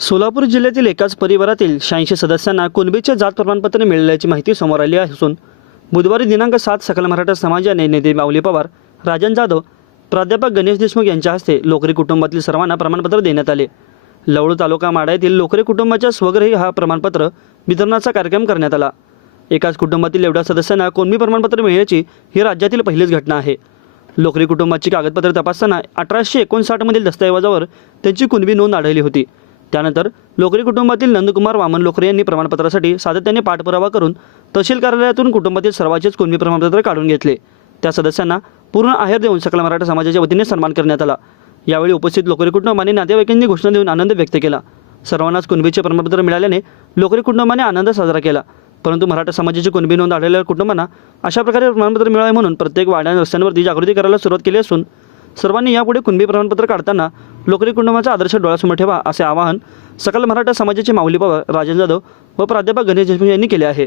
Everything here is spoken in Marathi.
सोलापूर जिल्ह्यातील एकाच परिवारातील शहाऐंशी सदस्यांना कुणबीचे जात प्रमाणपत्र मिळाल्याची माहिती समोर आली असून बुधवारी दिनांक सात सकल मराठा समाजाने नेते माऊली पवार राजन जाधव प्राध्यापक गणेश देशमुख यांच्या हस्ते लोकरी कुटुंबातील सर्वांना प्रमाणपत्र देण्यात आले. लवळू तालुका माडा येथील लोकरी कुटुंबाच्या स्वग्रही हा प्रमाणपत्र वितरणाचा कार्यक्रम करण्यात आला. एकाच कुटुंबातील एवढ्या सदस्यांना कोणबी प्रमाणपत्र मिळण्याची ही राज्यातील पहिलीच घटना आहे. लोकरी कुटुंबाची कागदपत्रे तपासताना अठराशे एकोणसाठमधील दस्तऐवजावर त्यांची कुणबी नोंद आढळली होती. त्यानंतर लोकरी कुटुंबातील नंदकुमार वामन लोकरे यांनी प्रमाणपत्रासाठी सातत्याने पाठपुरावा करून तहसील कार्यालयातून कुटुंबातील सर्वांचेच कुणबी प्रमाणपत्र काढून घेतले. त्या सदस्यांना पूर्ण आहेर देऊन सकल मराठा समाजाच्या वतीने सन्मान करण्यात आला. यावेळी उपस्थित लोकरी कुटुंबाने नातेवाईकांनी घोषणा देऊन आनंद व्यक्त केला. सर्वांनाच कुणबीचे प्रमाणपत्र मिळाल्याने लोकरी कुटुंबाने आनंद साजरा केला. परंतु मराठा समाजाची कुणबी नोंद आढळलेल्या कुटुंबांना अशा प्रकारे प्रमाणपत्र मिळावे म्हणून प्रत्येक वाड्या रस्त्यांवरती जागृती करायला सुरुवात केली असून सर्वांनी यापुढे कुणबी प्रमाणपत्र काढताना लोकरी कुटुंबाचा आदर्श डोळ्यासमोर ठेवा असे आवाहन सकल मराठा समाजाचे माऊली बाबा राजेंद्र जाधव व प्राध्यापक गणेश देशमुख यांनी केले आहे.